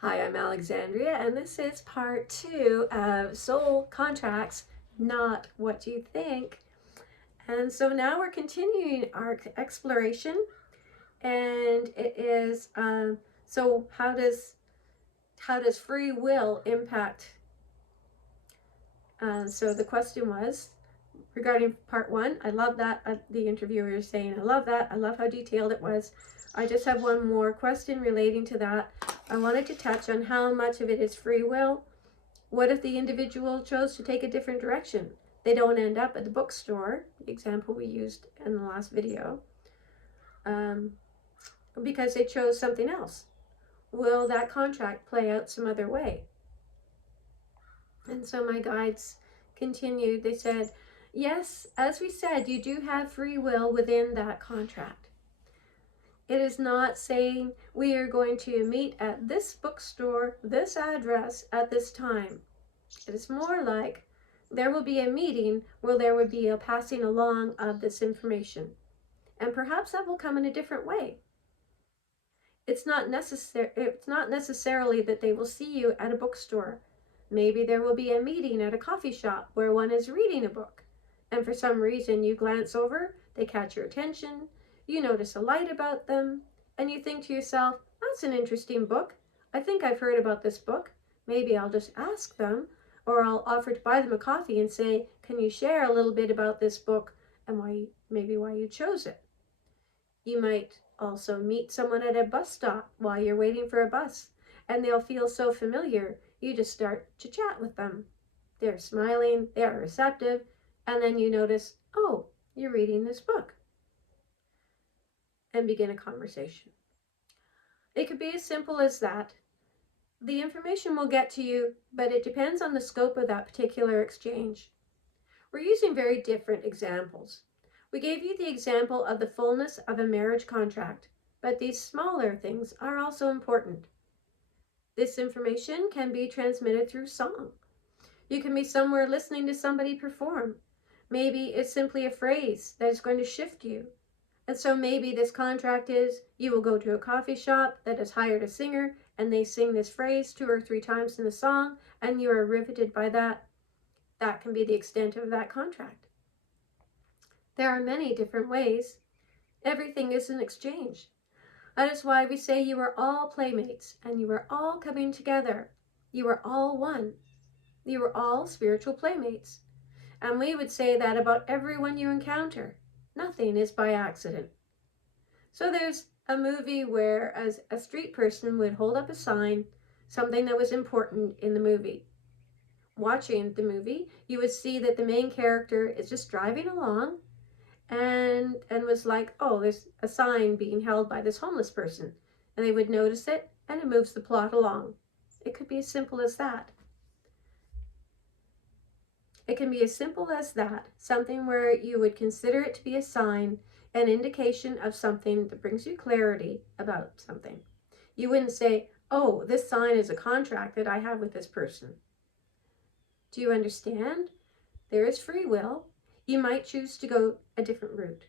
Hi, I'm Alexandria, and this is part 2 of Soul Contracts, Not What You Think. And so now we're continuing our exploration, and it is so how does free will impact? So the question was regarding part 1. I love that the interviewer is saying, I love that. I love how detailed it was. I just have one more question relating to that. I wanted to touch on how much of it is free will. What if the individual chose to take a different direction? They don't end up at the bookstore, the example we used in the last video, because they chose something else. Will that contract play out some other way? And so my guides continued. They said, yes, as we said, you do have free will within that contract. It is not saying we are going to meet at this bookstore, this address, at this time. It is more like there will be a meeting where there would be a passing along of this information. And perhaps that will come in a different way. It's not necessarily that they will see you at a bookstore. Maybe there will be a meeting at a coffee shop where one is reading a book. And for some reason you glance over, they catch your attention, you notice a light about them, and you think to yourself, that's an interesting book. I think I've heard about this book. Maybe I'll just ask them, or I'll offer to buy them a coffee and say, can you share a little bit about this book and why you chose it? You might also meet someone at a bus stop while you're waiting for a bus, and they'll feel so familiar, you just start to chat with them. They're smiling, they are receptive, and then you notice, oh, you're reading this book, and begin a conversation. It could be as simple as that. The information will get to you, but it depends on the scope of that particular exchange. We're using very different examples. We gave you the example of the fullness of a marriage contract, but these smaller things are also important. This information can be transmitted through song. You can be somewhere listening to somebody perform. Maybe it's simply a phrase that is going to shift you. And so maybe this contract is you will go to a coffee shop that has hired a singer and they sing this phrase 2 or 3 times in the song and you are riveted by that. That can be the extent of that contract. There are many different ways. Everything is an exchange. That is why we say you are all playmates and you are all coming together. You are all one. You are all spiritual playmates. And we would say that about everyone you encounter. Nothing is by accident. So there's a movie where as a street person would hold up a sign, something that was important in the movie. Watching the movie, you would see that the main character is just driving along and was like, oh, there's a sign being held by this homeless person. And they would notice it and it moves the plot along. It could be as simple as that. It can be as simple as that, something where you would consider it to be a sign, an indication of something that brings you clarity about something. You wouldn't say, oh, this sign is a contract that I have with this person. Do you understand? There is free will. You might choose to go a different route.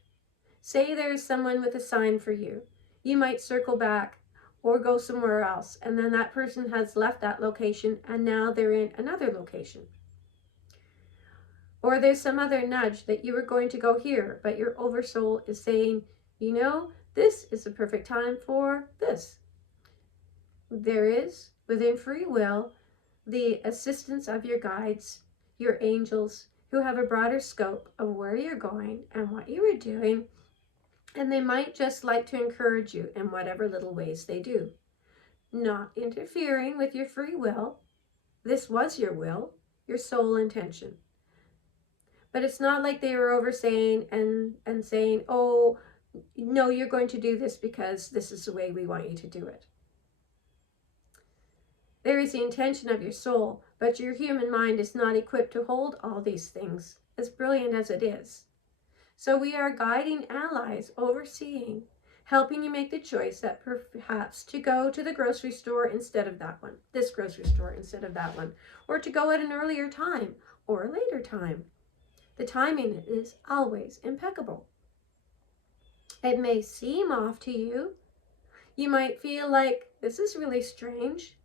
Say there's someone with a sign for you. You might circle back or go somewhere else, and then that person has left that location and now they're in another location. Or there's some other nudge that you were going to go here, but your oversoul is saying, you know, this is the perfect time for this. There is, within free will, the assistance of your guides, your angels, who have a broader scope of where you're going and what you are doing, and they might just like to encourage you in whatever little ways they do. Not interfering with your free will. This was your will, your soul intention. But it's not like they were oversaying and saying, oh, no, you're going to do this because this is the way we want you to do it. There is the intention of your soul, but your human mind is not equipped to hold all these things, as brilliant as it is. So we are guiding allies, overseeing, helping you make the choice that perhaps to go to the grocery store instead of that one, this grocery store instead of that one, or to go at an earlier time or a later time. The timing is always impeccable. It may seem off to you. You might feel like, this is really strange.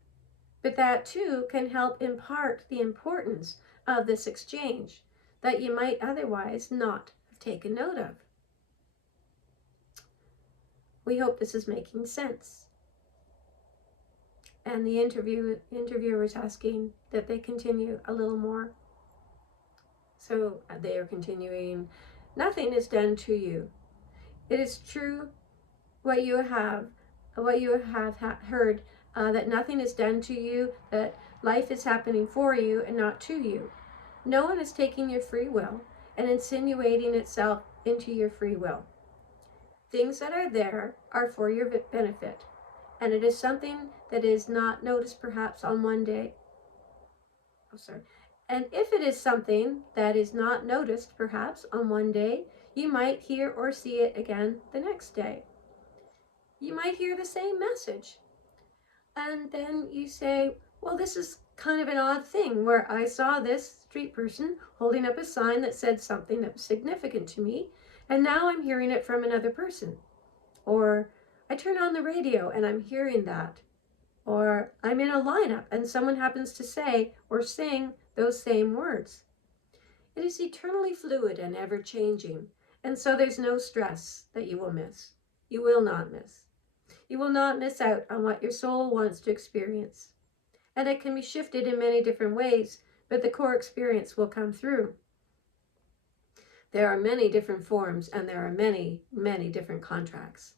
But that too can help impart the importance of this exchange that you might otherwise not have taken note of. We hope this is making sense. And the interviewer is asking that they continue a little more. So they are continuing, nothing is done to you. It is true what you have heard, that nothing is done to you, that life is happening for you and not to you. No one is taking your free will and insinuating itself into your free will. Things that are there are for your benefit, and it is something that is not noticed perhaps on one day. And if it is something that is not noticed perhaps on one day, you might hear or see it again the next day. You might hear the same message, and then you say, well, this is kind of an odd thing where I saw this street person holding up a sign that said something that was significant to me, and now I'm hearing it from another person. Or I turn on the radio and I'm hearing that. Or I'm in a lineup and someone happens to say or sing those same words. It is eternally fluid and ever changing, and so there's no stress that you will miss. You will not miss. You will not miss out on what your soul wants to experience. And it can be shifted in many different ways, but the core experience will come through. There are many different forms, and there are many, many different contracts.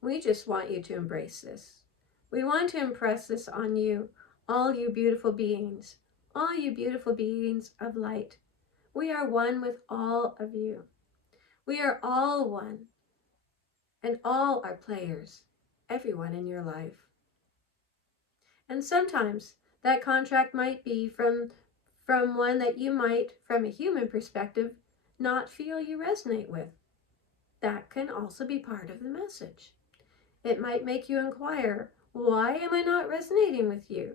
We just want you to embrace this. We want to impress this on you, all you beautiful beings of light. We are one with all of you. We are all one, and all are players, everyone in your life. And sometimes that contract might be from one that you might, from a human perspective, not feel you resonate with. That can also be part of the message. It might make you inquire, why am I not resonating with you?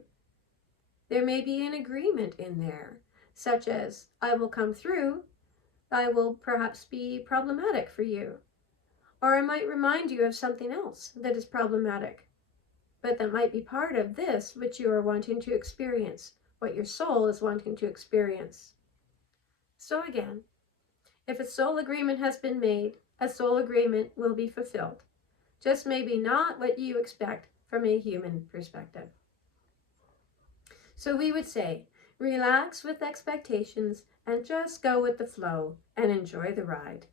There may be an agreement in there, such as, I will come through, I will perhaps be problematic for you. Or I might remind you of something else that is problematic, but that might be part of this which you are wanting to experience, what your soul is wanting to experience. So again, if a soul agreement has been made, a soul agreement will be fulfilled. Just maybe not what you expect from a human perspective. So we would say, relax with expectations and just go with the flow and enjoy the ride.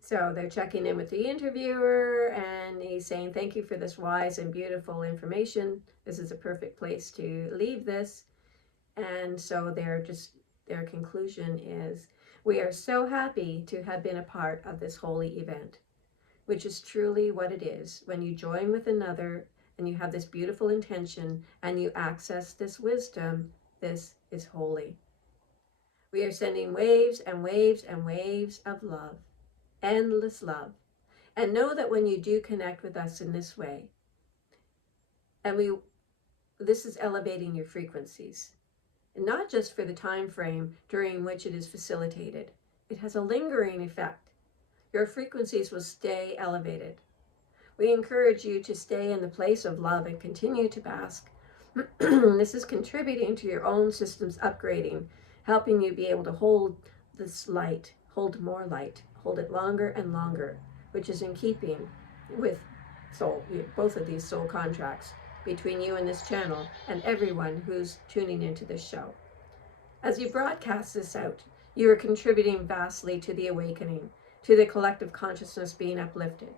So they're checking in with the interviewer and he's saying, thank you for this wise and beautiful information. This is a perfect place to leave this. And so their conclusion is, we are so happy to have been a part of this holy event, which is truly what it is. When you join with another and you have this beautiful intention and you access this wisdom, this is holy. We are sending waves and waves and waves of love, endless love. And know that when you do connect with us in this way, and this is elevating your frequencies, and not just for the time frame during which it is facilitated. It has a lingering effect. Your frequencies will stay elevated. We encourage you to stay in the place of love and continue to bask. This is contributing to your own system's upgrading, helping you be able to hold this light, hold more light, hold it longer and longer, which is in keeping with both of these soul contracts between you and this channel and everyone who's tuning into this show. As you broadcast this out, you are contributing vastly to the awakening, to the collective consciousness being uplifted.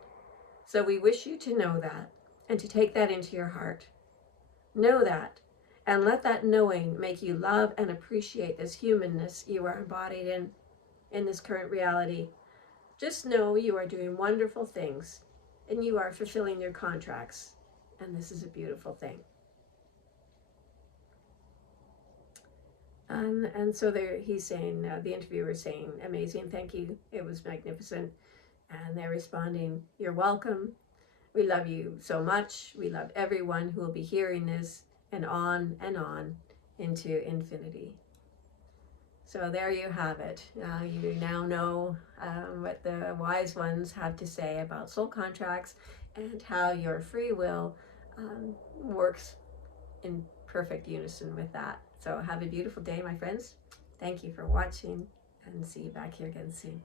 So we wish you to know that and to take that into your heart. Know that, and let that knowing make you love and appreciate this humanness you are embodied in this current reality. Just know you are doing wonderful things and you are fulfilling your contracts. And this is a beautiful thing. And so he's saying, the interviewer is saying, amazing, thank you. It was magnificent. And they're responding, you're welcome. We love you so much. We love everyone who will be hearing this, and on into infinity. So there you have it. You now know what the wise ones have to say about soul contracts and how your free will works in perfect unison with that. So have a beautiful day, my friends. Thank you for watching, and see you back here again soon.